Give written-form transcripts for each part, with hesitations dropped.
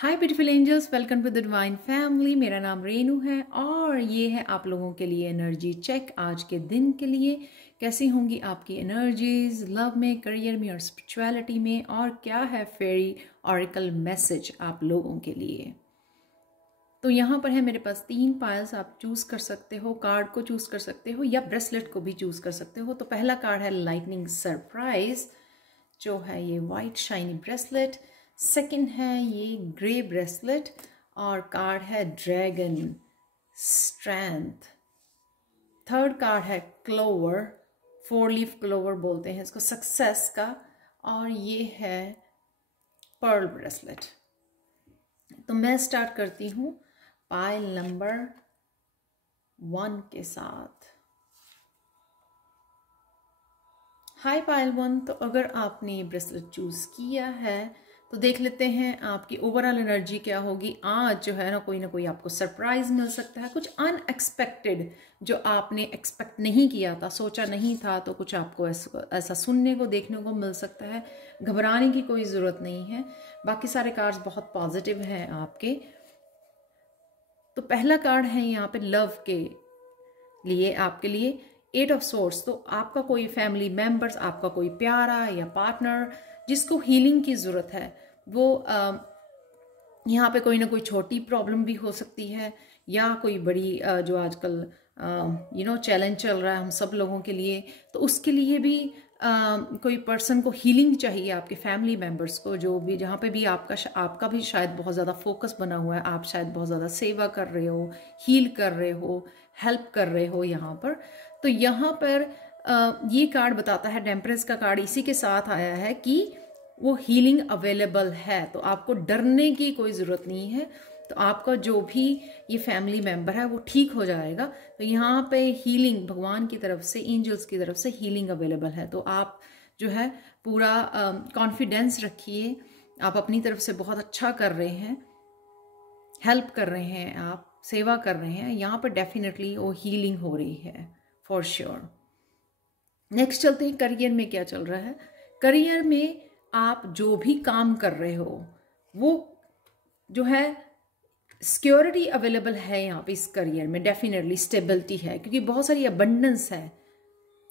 Hi beautiful angels, welcome to the divine family. मेरा नाम रेनू है और ये है आप लोगों के लिए एनर्जी चेक आज के दिन के लिए। कैसी होंगी आपकी एनर्जीज लव में, करियर में और स्पिरिचुअलिटी में, और क्या है फेरी ऑरिकल मैसेज आप लोगों के लिए। तो यहाँ पर है मेरे पास 3 पायल्स, आप चूज कर सकते हो, कार्ड को चूज कर सकते हो या ब्रेसलेट को भी चूज कर सकते हो। तो पहला कार्ड है लाइटनिंग सरप्राइज, जो है ये वाइट शाइनी ब्रेसलेट। सेकंड है ये ग्रे ब्रेसलेट और कार्ड है ड्रैगन स्ट्रेंथ। थर्ड कार्ड है क्लोवर, 4 लीफ क्लोवर बोलते हैं इसको, सक्सेस का। और ये है पर्ल ब्रेसलेट। तो मैं स्टार्ट करती हूँ पायल नंबर 1 के साथ। हाय पायल 1, तो अगर आपने ये ब्रेसलेट चूज किया है तो देख लेते हैं आपकी ओवरऑल एनर्जी क्या होगी। आज जो है ना कोई आपको सरप्राइज मिल सकता है, कुछ अनएक्सपेक्टेड जो आपने एक्सपेक्ट नहीं किया था, सोचा नहीं था, तो कुछ आपको ऐसा सुनने को देखने को मिल सकता है। घबराने की कोई ज़रूरत नहीं है, बाकी सारे कार्ड्स बहुत पॉजिटिव हैं आपके। तो पहला कार्ड है यहाँ पे लव के लिए, आपके लिए 8 ऑफ सोर्ड्स। तो आपका कोई फैमिली मेंबर्स, आपका कोई प्यारा या पार्टनर जिसको हीलिंग की ज़रूरत है, वो यहाँ पे कोई ना कोई छोटी प्रॉब्लम भी हो सकती है या कोई बड़ी जो आजकल चैलेंज चल रहा है हम सब लोगों के लिए, तो उसके लिए भी कोई पर्सन को हीलिंग चाहिए, आपके फैमिली मेंबर्स को, जो भी जहाँ पे भी आपका भी शायद बहुत ज़्यादा फोकस बना हुआ है, आप शायद बहुत ज़्यादा सेवा कर रहे हो, हील कर रहे हो, हेल्प कर रहे हो यहाँ पर। तो यहाँ पर ये कार्ड बताता है, टेम्परेंस का कार्ड इसी के साथ आया है कि वो हीलिंग अवेलेबल है, तो आपको डरने की कोई ज़रूरत नहीं है। तो आपका जो भी ये फैमिली मेंबर है वो ठीक हो जाएगा। तो यहाँ पे हीलिंग भगवान की तरफ से, एंजल्स की तरफ से हीलिंग अवेलेबल है। तो आप जो है पूरा कॉन्फिडेंस रखिए, आप अपनी तरफ से बहुत अच्छा कर रहे हैं, हेल्प कर रहे हैं, आप सेवा कर रहे हैं, यहाँ पर डेफिनेटली वो हीलिंग हो रही है फॉर श्योर। नेक्स्ट चलते हैं करियर में क्या चल रहा है। करियर में आप जो भी काम कर रहे हो वो जो है सिक्योरिटी अवेलेबल है यहाँ पे। इस करियर में डेफिनेटली स्टेबिलिटी है, क्योंकि बहुत सारी अबंडेंस है।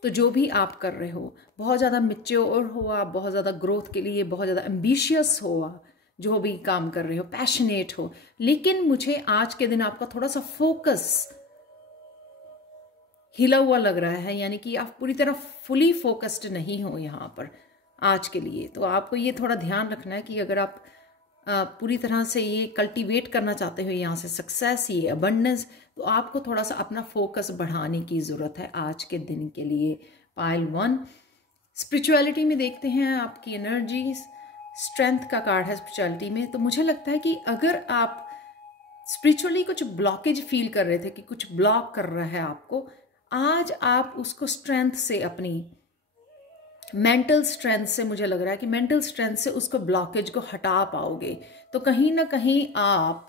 तो जो भी आप कर रहे हो, बहुत ज़्यादा मैच्योर हो आप, बहुत ज़्यादा ग्रोथ के लिए बहुत ज़्यादा एम्बिशियस हो आप, जो भी काम कर रहे हो पैशनेट हो। लेकिन मुझे आज के दिन आपका थोड़ा सा फोकस हिला हुआ लग रहा है, यानी कि आप पूरी तरह फुली फोकस्ड नहीं हो यहाँ पर आज के लिए। तो आपको ये थोड़ा ध्यान रखना है कि अगर आप पूरी तरह से ये कल्टीवेट करना चाहते हो यहाँ से सक्सेस, ये अबंडेंस, तो आपको थोड़ा सा अपना फोकस बढ़ाने की ज़रूरत है आज के दिन के लिए। पाइल 1 स्पिरिचुअलिटी में देखते हैं आपकी एनर्जी। स्ट्रेंथ का कार्ड है स्पिरिचुअलिटी में। तो मुझे लगता है कि अगर आप स्पिरिचुअली कुछ ब्लॉकेज फील कर रहे थे कि कुछ ब्लॉक कर रहा है आपको, आज आप उसको स्ट्रेंथ से, अपनी मेंटल स्ट्रेंथ से, मुझे लग रहा है कि मेंटल स्ट्रेंथ से उसको ब्लॉकेज को हटा पाओगे। तो कहीं ना कहीं आप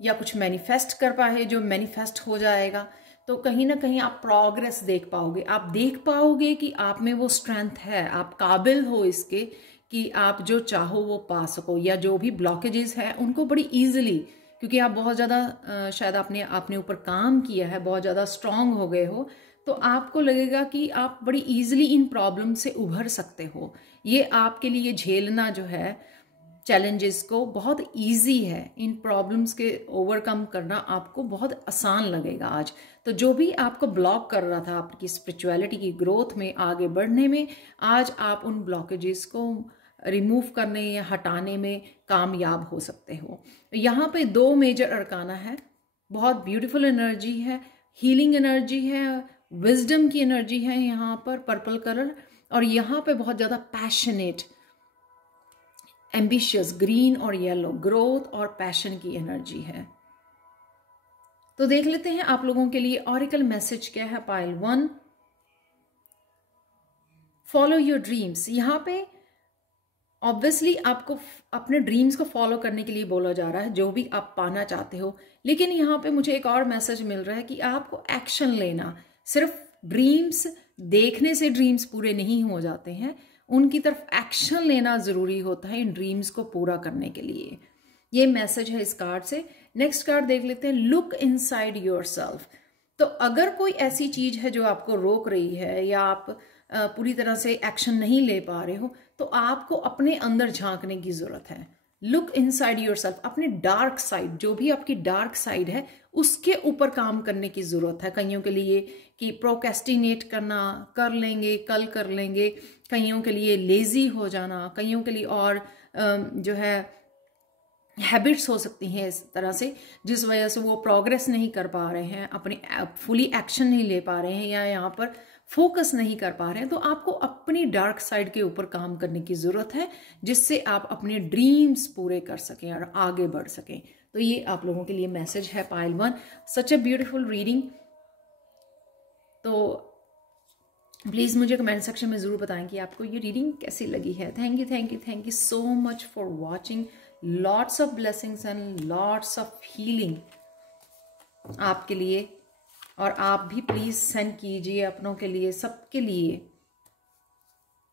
या कुछ मैनिफेस्ट कर पाए, जो मैनिफेस्ट हो जाएगा। तो कहीं ना कहीं आप प्रोग्रेस देख पाओगे, आप देख पाओगे कि आप में वो स्ट्रेंथ है, आप काबिल हो इसके कि आप जो चाहो वो पा सको, या जो भी ब्लॉकेजेस है उनको बड़ी ईजिली, क्योंकि आप बहुत ज़्यादा शायद आपने अपने ऊपर काम किया है, बहुत ज़्यादा स्ट्रांग हो गए हो, तो आपको लगेगा कि आप बड़ी इजीली इन प्रॉब्लम से उभर सकते हो। ये आपके लिए झेलना जो है चैलेंजेस को बहुत इजी है, इन प्रॉब्लम्स के ओवरकम करना आपको बहुत आसान लगेगा आज। तो जो भी आपको ब्लॉक कर रहा था आपकी स्पिरिचुअलिटी की ग्रोथ में, आगे बढ़ने में, आज आप उन ब्लॉकेजेस को रिमूव करने या हटाने में कामयाब हो सकते हो। यहाँ पे 2 मेजर अरकाना है, बहुत ब्यूटीफुल एनर्जी है, हीलिंग एनर्जी है, विजडम की एनर्जी है यहाँ पर पर्पल कलर, और यहाँ पे बहुत ज़्यादा पैशनेट, एम्बिशियस ग्रीन और येलो, ग्रोथ और पैशन की एनर्जी है। तो देख लेते हैं आप लोगों के लिए ऑरिकल मैसेज क्या है। Pile 1 follow your dreams. यहाँ पे ऑब्वियसली आपको अपने ड्रीम्स को फॉलो करने के लिए बोला जा रहा है, जो भी आप पाना चाहते हो। लेकिन यहाँ पे मुझे एक और मैसेज मिल रहा है कि आपको एक्शन लेना, सिर्फ ड्रीम्स देखने से ड्रीम्स पूरे नहीं हो जाते हैं, उनकी तरफ एक्शन लेना ज़रूरी होता है इन ड्रीम्स को पूरा करने के लिए। ये मैसेज है इस कार्ड से। नेक्स्ट कार्ड देख लेते हैं, लुक इनसाइड योरसेल्फ। तो अगर कोई ऐसी चीज है जो आपको रोक रही है या आप पूरी तरह से एक्शन नहीं ले पा रहे हो, तो आपको अपने अंदर झांकने की जरूरत है। लुक इनसाइड योरसेल्फ, अपने डार्क साइड, जो भी आपकी डार्क साइड है उसके ऊपर काम करने की जरूरत है। कईयों के लिए कि प्रोकेस्टिनेट करना, कर लेंगे कल कर लेंगे, कईयों के लिए लेजी हो जाना, कईयों के लिए और जो है हैबिट्स हो सकती हैं इस तरह से, जिस वजह से वो प्रोग्रेस नहीं कर पा रहे हैं, अपने फुली एक्शन नहीं ले पा रहे हैं या यहाँ पर फोकस नहीं कर पा रहे हैं। तो आपको अपनी डार्क साइड के ऊपर काम करने की जरूरत है, जिससे आप अपने ड्रीम्स पूरे कर सकें और आगे बढ़ सकें। तो ये आप लोगों के लिए मैसेज है pile 1। Such a beautiful reading. तो प्लीज़ मुझे कमेंट सेक्शन में ज़रूर बताएं कि आपको ये रीडिंग कैसी लगी है। Thank you so much for watching. Lots of blessings and lots of healing आपके लिए, और आप भी प्लीज़ सेंड कीजिए अपनों के लिए, सबके लिए।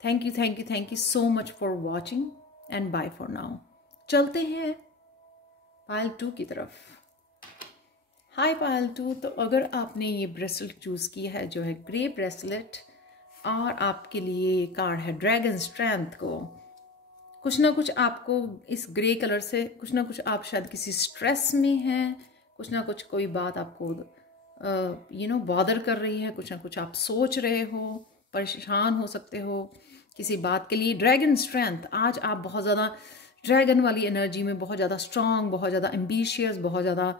Thank you so much for watching and bye for now. चलते हैं पायल 2 की तरफ। हाय पायल 2। तो अगर आपने ये ब्रेसलेट चूज़ किया है जो है ग्रे ब्रेसलेट, और आपके लिए कार्ड है ड्रैगन स्ट्रेंथ को, कुछ ना कुछ आपको इस ग्रे कलर से कुछ ना कुछ आप शायद किसी स्ट्रेस में हैं, कुछ ना कुछ कोई बात आपको बॉदर कर रही है, कुछ ना कुछ आप सोच रहे हो, परेशान हो सकते हो किसी बात के लिए। ड्रैगन स्ट्रेंथ, आज आप बहुत ज़्यादा ड्रैगन वाली एनर्जी में, बहुत ज़्यादा स्ट्रांग, बहुत ज़्यादा एम्बिशियस, बहुत ज़्यादा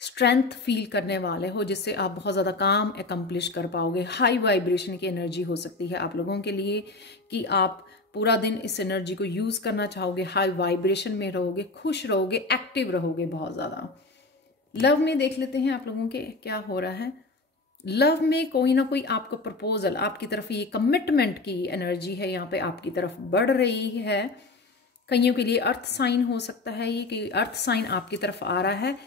स्ट्रेंथ फील करने वाले हो, जिससे आप बहुत ज़्यादा काम एकम्प्लिश कर पाओगे। हाई वाइब्रेशन की एनर्जी हो सकती है आप लोगों के लिए कि आप पूरा दिन इस एनर्जी को यूज़ करना चाहोगे, हाई वाइब्रेशन में रहोगे, खुश रहोगे, एक्टिव रहोगे बहुत ज़्यादा। लव में देख लेते हैं आप लोगों के क्या हो रहा है। लव में कोई ना कोई आपको प्रपोजल, आपकी तरफ ये कमिटमेंट की एनर्जी है यहाँ पे आपकी तरफ बढ़ रही है। कईयों के लिए अर्थ साइन हो सकता है ये, कि अर्थ साइन आपकी तरफ आ रहा है।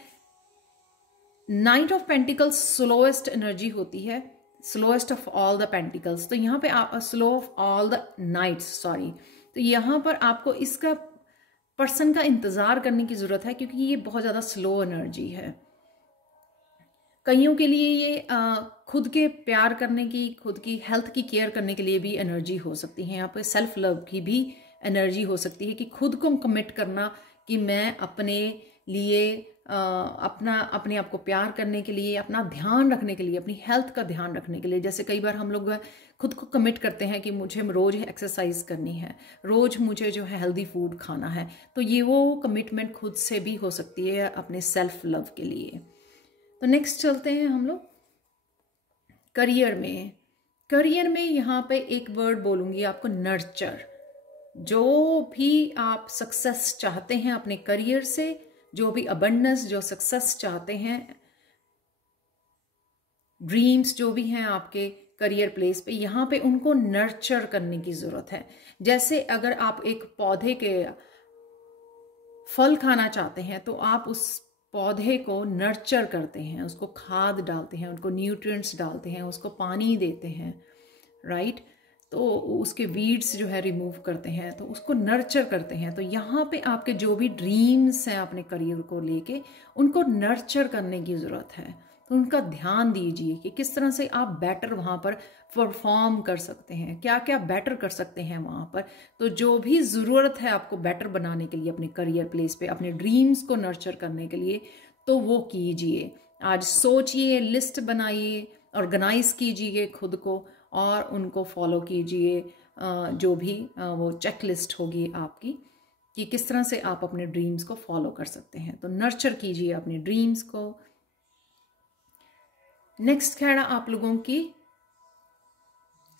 Knight of pentacles slowest energy होती है, slowest of all the pentacles. तो यहाँ पे आप slow of all the knights, sorry. तो यहाँ पर आपको इसका पर्सन का इंतजार करने की जरूरत है, क्योंकि ये बहुत ज्यादा स्लो एनर्जी है। कईयों के लिए ये खुद के प्यार करने की, खुद की हेल्थ की केयर करने के लिए भी एनर्जी हो सकती है। यहाँ पे सेल्फ लव की भी एनर्जी हो सकती है, कि खुद को कमिट करना कि मैं अपने लिए अपने आप को प्यार करने के लिए, अपना ध्यान रखने के लिए, अपनी हेल्थ का ध्यान रखने के लिए। जैसे कई बार हम लोग खुद को कमिट करते हैं कि मुझे रोज एक्सरसाइज करनी है, रोज मुझे जो है हेल्दी फूड खाना है। तो ये वो कमिटमेंट खुद से भी हो सकती है अपने सेल्फ लव के लिए। तो नेक्स्ट चलते हैं हम लोग करियर में। करियर में यहाँ पे एक वर्ड बोलूंगी आपको, नर्चर। जो भी आप सक्सेस चाहते हैं अपने करियर से, जो भी अबंडेंस, जो सक्सेस चाहते हैं, ड्रीम्स जो भी हैं आपके करियर प्लेस पे, यहाँ पे उनको नर्चर करने की जरूरत है। जैसे अगर आप एक पौधे के फल खाना चाहते हैं, तो आप उस पौधे को नर्चर करते हैं, उसको खाद डालते हैं, उनको न्यूट्रिएंट्स डालते हैं, उसको पानी देते हैं, राइट। तो उसके वीड्स जो है रिमूव करते हैं, तो उसको नर्चर करते हैं। तो यहाँ पे आपके जो भी ड्रीम्स हैं अपने करियर को लेके, उनको नर्चर करने की ज़रूरत है। तो उनका ध्यान दीजिए कि किस तरह से आप बेटर वहाँ पर परफॉर्म कर सकते हैं, क्या क्या बेटर कर सकते हैं वहाँ पर। तो जो भी ज़रूरत है आपको बेटर बनाने के लिए अपने करियर प्लेस पे, अपने ड्रीम्स को नर्चर करने के लिए, तो वो कीजिए। आज सोचिए, लिस्ट बनाइए, ऑर्गेनाइज कीजिए खुद को, और उनको फॉलो कीजिए। जो भी वो चेकलिस्ट होगी आपकी, कि किस तरह से आप अपने ड्रीम्स को फॉलो कर सकते हैं। तो नर्चर कीजिए अपने ड्रीम्स को। नेक्स्ट खैड़ा आप लोगों की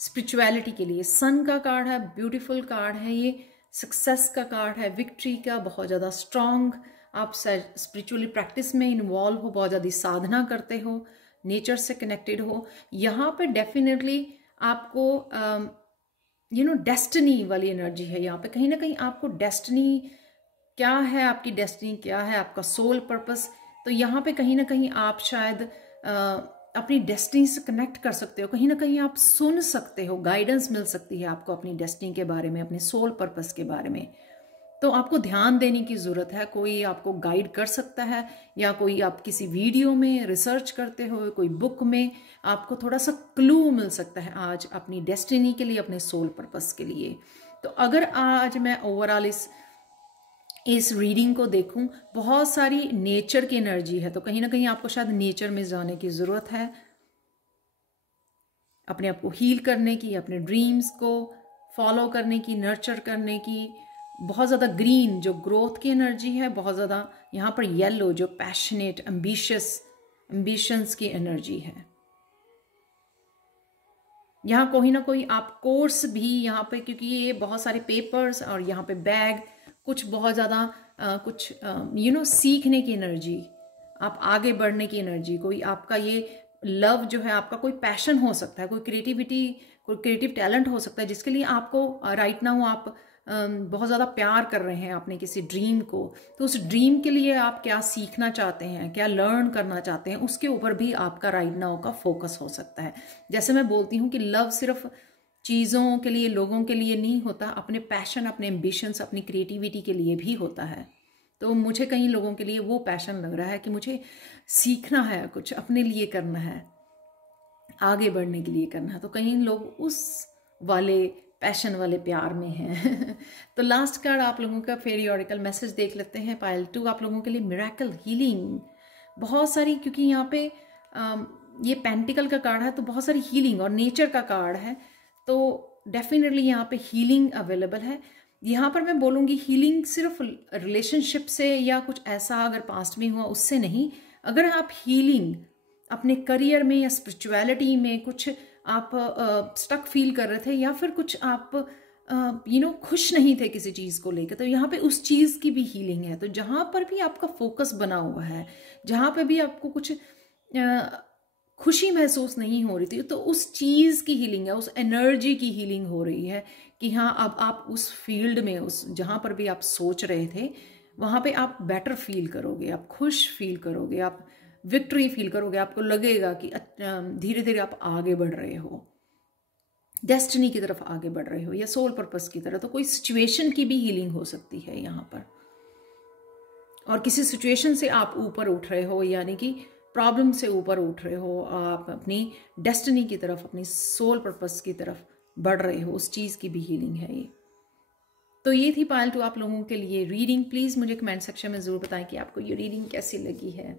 स्पिरिचुअलिटी के लिए सन का कार्ड है, ब्यूटीफुल कार्ड है ये, सक्सेस का कार्ड है, विक्ट्री का, बहुत ज़्यादा स्ट्रांग। आप स्पिरिचुअली प्रैक्टिस में इन्वॉल्व हो, बहुत ज़्यादा साधना करते हो, नेचर से कनेक्टेड हो। यहाँ पे डेफिनेटली आपको डेस्टिनी वाली एनर्जी है। यहाँ पे कहीं ना कहीं आपको डेस्टिनी क्या है, आपकी डेस्टिनी क्या है, आपका सोल पर्पस। तो यहाँ पे कहीं ना कहीं आप शायद अपनी डेस्टिनी से कनेक्ट कर सकते हो, कहीं ना कहीं आप सुन सकते हो, गाइडेंस मिल सकती है आपको अपनी डेस्टिनी के बारे में, अपने सोल पर्पस के बारे में। तो आपको ध्यान देने की ज़रूरत है। कोई आपको गाइड कर सकता है, या कोई आप किसी वीडियो में रिसर्च करते हो, कोई बुक में आपको थोड़ा सा क्लू मिल सकता है आज अपनी डेस्टिनी के लिए, अपने सोल पर्पस के लिए। तो अगर आज मैं ओवरऑल इस रीडिंग को देखूं, बहुत सारी नेचर की एनर्जी है, तो कहीं ना कहीं आपको शायद नेचर में जाने की ज़रूरत है, अपने आप को हील करने की, अपने ड्रीम्स को फॉलो करने की, नर्चर करने की। बहुत ज़्यादा ग्रीन जो ग्रोथ की एनर्जी है, बहुत ज़्यादा यहाँ पर येलो जो पैशनेट एम्बिशंस की एनर्जी है। यहाँ कोई ना कोई आप कोर्स भी यहाँ पे, क्योंकि ये बहुत सारे पेपर्स और यहाँ पे बैग, कुछ बहुत ज़्यादा कुछ सीखने की एनर्जी, आप आगे बढ़ने की एनर्जी, कोई आपका ये लव जो है, आपका कोई पैशन हो सकता है, कोई क्रिएटिविटी, कोई क्रिएटिव टैलेंट हो सकता है जिसके लिए आपको राइट नाउ आप बहुत ज़्यादा प्यार कर रहे हैं अपने किसी ड्रीम को। तो उस ड्रीम के लिए आप क्या सीखना चाहते हैं, क्या लर्न करना चाहते हैं, उसके ऊपर भी आपका राइट नाउ का फोकस हो सकता है। जैसे मैं बोलती हूँ कि लव सिर्फ चीज़ों के लिए, लोगों के लिए नहीं होता, अपने पैशन, अपने एम्बिशंस, अपनी क्रिएटिविटी के लिए भी होता है। तो मुझे कई लोगों के लिए वो पैशन लग रहा है कि मुझे सीखना है, कुछ अपने लिए करना है, आगे बढ़ने के लिए करना है। तो कई लोग उस वाले पैशन वाले प्यार में हैं। तो लास्ट कार्ड आप लोगों का फेरी ऑरिकल मैसेज देख लेते हैं। पाइल 2 आप लोगों के लिए मिरेकल, हीलिंग, बहुत सारी, क्योंकि यहाँ पे ये पेंटिकल का कार्ड है तो बहुत सारी हीलिंग और नेचर का कार्ड है, तो डेफिनेटली यहाँ पे हीलिंग अवेलेबल है। यहाँ पर मैं बोलूँगी हीलिंग सिर्फ रिलेशनशिप से या कुछ ऐसा अगर पास्ट में हुआ उससे नहीं। अगर आप हीलिंग अपने करियर में या स्पिरिचुअलिटी में कुछ आप स्टक फील कर रहे थे, या फिर कुछ आप खुश नहीं थे किसी चीज़ को लेकर, तो यहाँ पे उस चीज़ की भी हीलिंग है। तो जहाँ पर भी आपका फोकस बना हुआ है, जहाँ पे भी आपको कुछ खुशी महसूस नहीं हो रही थी, तो उस चीज़ की हीलिंग है, उस एनर्जी की हीलिंग हो रही है कि हाँ अब आप उस फील्ड में, उस जहाँ पर भी आप सोच रहे थे वहाँ पे आप बेटर फील करोगे, आप खुश फील करोगे, आप विक्ट्री फील करोगे, आपको लगेगा कि धीरे धीरे आप आगे बढ़ रहे हो, डेस्टिनी की तरफ आगे बढ़ रहे हो, या सोल पर्पस की तरफ। तो कोई सिचुएशन की भी हीलिंग हो सकती है यहाँ पर, और किसी सिचुएशन से आप ऊपर उठ रहे हो, यानी कि प्रॉब्लम से ऊपर उठ रहे हो, आप अपनी डेस्टिनी की तरफ, अपनी सोल पर्पस की तरफ बढ़ रहे हो, उस चीज़ की भी हीलिंग है ये। तो ये थी पायल 2 आप लोगों के लिए रीडिंग। प्लीज़ मुझे कमेंट सेक्शन में ज़रूर बताएं कि आपको ये रीडिंग कैसी लगी है।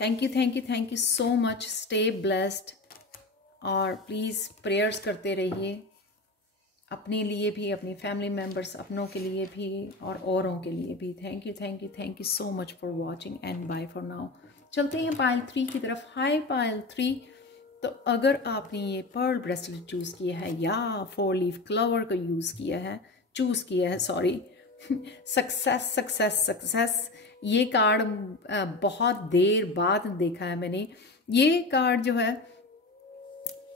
Thank you so much. Stay blessed, और प्लीज़ प्रेयर्स करते रहिए अपने लिए भी, अपनी फैमिली मेम्बर्स, अपनों के लिए भी और औरों के लिए भी। Thank you so much for watching and bye for now. चलते हैं पायल 3 की तरफ। हाय पायल 3, तो अगर आपने ये पर्ल ब्रेसलेट चूज़ किया है या 4 लीफ क्लवर को चूज़ किया है, सॉरी, सक्सेस, ये कार्ड बहुत देर बाद देखा है मैंने। ये कार्ड जो है,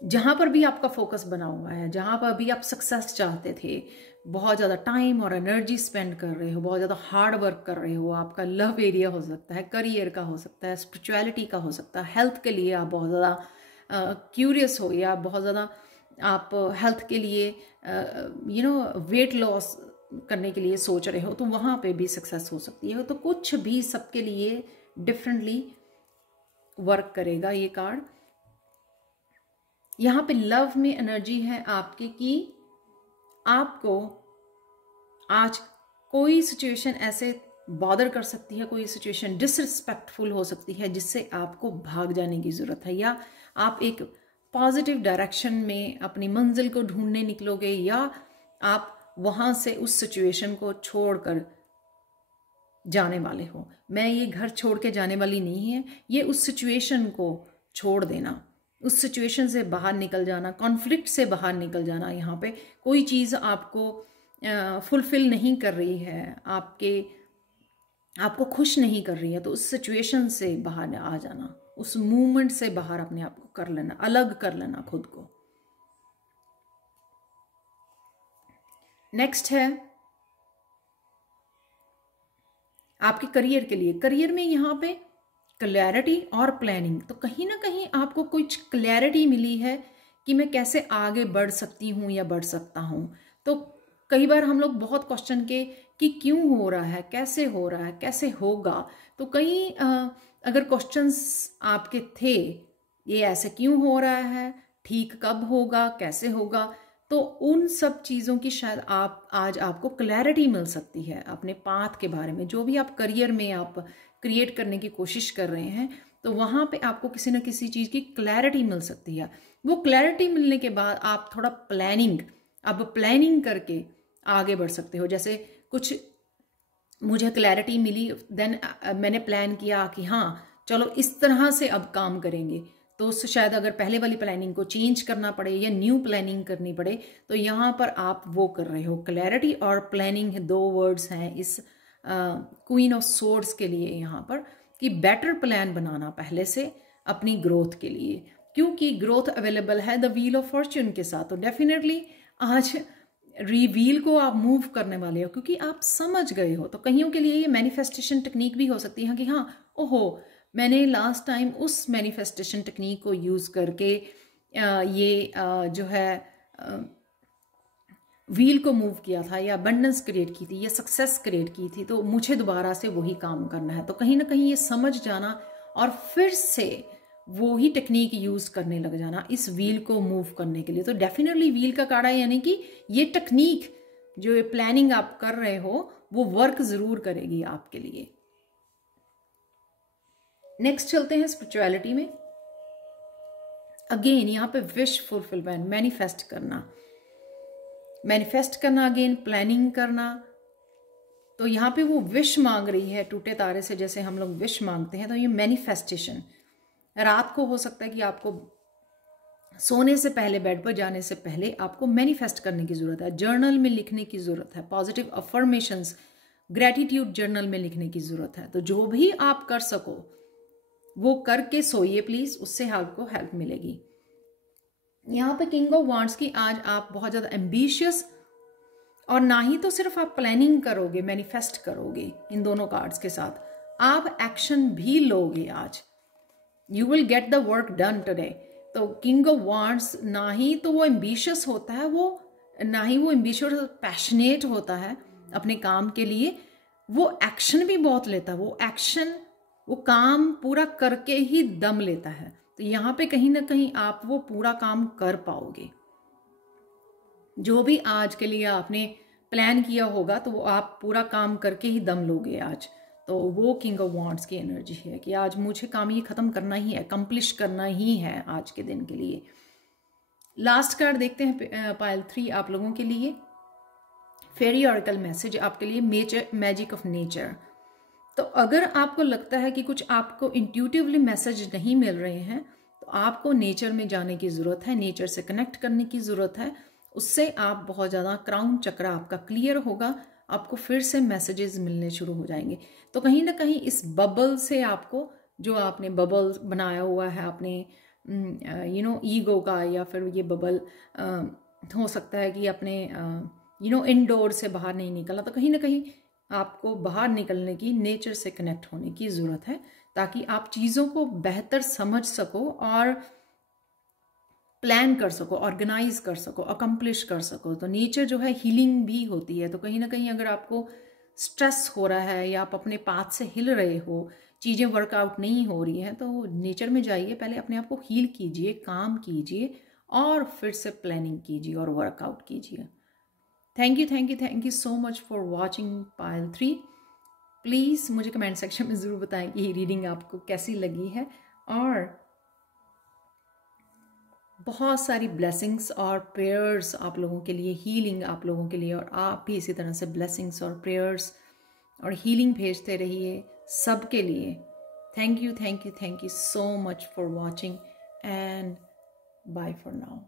जहाँ पर भी आपका फोकस बना हुआ है, जहाँ पर भी आप सक्सेस चाहते थे, बहुत ज़्यादा टाइम और एनर्जी स्पेंड कर रहे हो, बहुत ज़्यादा हार्ड वर्क कर रहे हो, आपका लव एरिया हो सकता है, करियर का हो सकता है, स्पिरिचुअलिटी का हो सकता है, हेल्थ के लिए आप बहुत ज़्यादा क्यूरियस हो, या बहुत ज़्यादा आप हेल्थ के लिए वेट लॉस करने के लिए सोच रहे हो, तो वहाँ पे भी सक्सेस हो सकती है। तो कुछ भी सबके लिए डिफरेंटली वर्क करेगा ये कार्ड। यहाँ पे लव में एनर्जी है आपके कि आपको आज कोई सिचुएशन ऐसे बॉदर कर सकती है, कोई सिचुएशन डिसरिस्पेक्टफुल हो सकती है जिससे आपको भाग जाने की ज़रूरत है, या आप एक पॉजिटिव डायरेक्शन में अपनी मंजिल को ढूंढने निकलोगे, या आप वहाँ से उस सिचुएशन को छोड़कर जाने वाले हो। मैं ये घर छोड़ के जाने वाली नहीं है, ये उस सिचुएशन को छोड़ देना, उस सिचुएशन से बाहर निकल जाना, कॉन्फ्लिक्ट से बाहर निकल जाना। यहाँ पे कोई चीज़ आपको फुलफिल नहीं कर रही है, आपको खुश नहीं कर रही है, तो उस सिचुएशन से बाहर आ जाना, उस मूवमेंट से बाहर अपने आप को कर लेना, अलग कर लेना खुद को। नेक्स्ट है आपके करियर के लिए। करियर में यहाँ पे क्लैरिटी और प्लानिंग, तो कहीं ना कहीं आपको कुछ क्लैरिटी मिली है कि मैं कैसे आगे बढ़ सकती हूँ या बढ़ सकता हूँ। तो कई बार हम लोग बहुत क्वेश्चन के कि क्यों हो रहा है, कैसे हो रहा है, कैसे होगा, तो कई अगर क्वेश्चंस आपके थे ये ऐसे क्यों हो रहा है, ठीक कब होगा, कैसे होगा, तो उन सब चीज़ों की शायद आज आपको क्लैरिटी मिल सकती है अपने पाथ के बारे में। जो भी आप करियर में आप क्रिएट करने की कोशिश कर रहे हैं, तो वहाँ पे आपको किसी न किसी चीज़ की क्लैरिटी मिल सकती है। वो क्लैरिटी मिलने के बाद आप थोड़ा प्लानिंग करके आगे बढ़ सकते हो। जैसे कुछ मुझे क्लैरिटी मिली, देन मैंने प्लान किया कि हाँ चलो इस तरह से अब काम करेंगे, तो शायद अगर पहले वाली प्लानिंग को चेंज करना पड़े या न्यू प्लानिंग करनी पड़े, तो यहाँ पर आप वो कर रहे हो। क्लैरिटी और प्लानिंग 2 वर्ड्स हैं इस क्वीन ऑफ सोर्ड्स के लिए यहाँ पर, कि बेटर प्लान बनाना पहले से अपनी ग्रोथ के लिए, क्योंकि ग्रोथ अवेलेबल है द व्हील ऑफ फॉर्च्यून के साथ। तो डेफिनेटली आज रिवील को आप मूव करने वाले हो, क्योंकि आप समझ गए हो। तो कईयों के लिए ये मैनिफेस्टेशन टेक्निक भी हो सकती है कि हाँ ओहो, मैंने लास्ट टाइम उस मैनिफेस्टेशन टेक्निक को यूज़ करके जो है व्हील को मूव किया था, या अबंडेंस क्रिएट की थी, या सक्सेस क्रिएट की थी, तो मुझे दोबारा से वही काम करना है। तो कहीं ना कहीं ये समझ जाना और फिर से वो ही टेक्निक यूज़ करने लग जाना इस व्हील को मूव करने के लिए। तो डेफिनेटली व्हील का कार्ड है, यानी कि ये टेक्निक जो ये प्लानिंग आप कर रहे हो वो वर्क ज़रूर करेगी आपके लिए। नेक्स्ट चलते हैं स्पिरिचुअलिटी में। अगेन यहाँ पे विश फुलफिलमेंट, मैनिफेस्ट करना अगेन प्लानिंग करना। तो यहाँ पे वो विश मांग रही है टूटे तारे से, जैसे हम लोग विश मांगते हैं। तो ये मैनिफेस्टेशन रात को हो सकता है कि आपको सोने से पहले, बेड पर जाने से पहले आपको मैनिफेस्ट करने की जरूरत है, जर्नल में लिखने की जरूरत है, पॉजिटिव अफर्मेशंस, ग्रेटिट्यूड जर्नल में लिखने की जरूरत है। तो जो भी आप कर सको वो करके सोइए प्लीज, उससे आपको हेल्प मिलेगी। यहाँ पे किंग ऑफ वांड्स की आज आप बहुत ज्यादा एम्बिशियस, और ना ही तो सिर्फ आप प्लानिंग करोगे, मैनिफेस्ट करोगे, इन दोनों कार्ड्स के साथ आप एक्शन भी लोगे आज। You will get the work done today. तो किंग ऑफ वांड्स ना ही तो वो एम्बिशियस होता है, वो ना ही वो एम्बिशियस पैशनेट होता है अपने काम के लिए, वो एक्शन भी बहुत लेता है। वो काम पूरा करके ही दम लेता है। तो यहाँ पे कहीं ना कहीं आप वो पूरा काम कर पाओगे। जो भी आज के लिए आपने प्लान किया होगा तो वो आप पूरा काम करके ही दम लोगे आज। तो वो किंग ऑफ वांड्स की एनर्जी है कि आज मुझे काम ये खत्म करना ही है, कंप्लीट करना ही है आज के दिन के लिए। लास्ट कार्ड देखते हैं पाइल 3 आप लोगों के लिए। फेरी ऑरेकल मैसेज आपके लिए, मैजिक ऑफ नेचर। तो अगर आपको लगता है कि कुछ आपको इंट्यूटिवली मैसेज नहीं मिल रहे हैं, तो आपको नेचर में जाने की ज़रूरत है, नेचर से कनेक्ट करने की ज़रूरत है। उससे आप बहुत ज़्यादा क्राउन चक्र आपका क्लियर होगा, आपको फिर से मैसेजेस मिलने शुरू हो जाएंगे। तो कहीं ना कहीं इस बबल से आपको, जो आपने बबल बनाया हुआ है अपने ईगो का, या फिर ये बबल हो सकता है कि अपने इनडोर से बाहर नहीं निकला, तो कहीं ना कहीं आपको बाहर निकलने की, नेचर से कनेक्ट होने की ज़रूरत है, ताकि आप चीज़ों को बेहतर समझ सको और प्लान कर सको, ऑर्गेनाइज कर सको, अकम्प्लिश कर सको। तो नेचर जो है हीलिंग भी होती है। तो कहीं ना कहीं अगर आपको स्ट्रेस हो रहा है या आप अपने पाथ से हिल रहे हो, चीज़ें वर्कआउट नहीं हो रही हैं, तो नेचर में जाइए, पहले अपने आप को हील कीजिए, काम कीजिए, और फिर से प्लानिंग कीजिए और वर्कआउट कीजिए। Thank you so much for watching pile 3। Please मुझे कमेंट सेक्शन में ज़रूर बताएं कि ये रीडिंग आपको कैसी लगी है, और बहुत सारी ब्लेसिंग्स और प्रेयर्स आप लोगों के लिए, हीलिंग आप लोगों के लिए, और आप भी इसी तरह से ब्लेसिंग्स और प्रेयर्स और हीलिंग भेजते रहिए सबके लिए। Thank you so much for watching, and bye for now.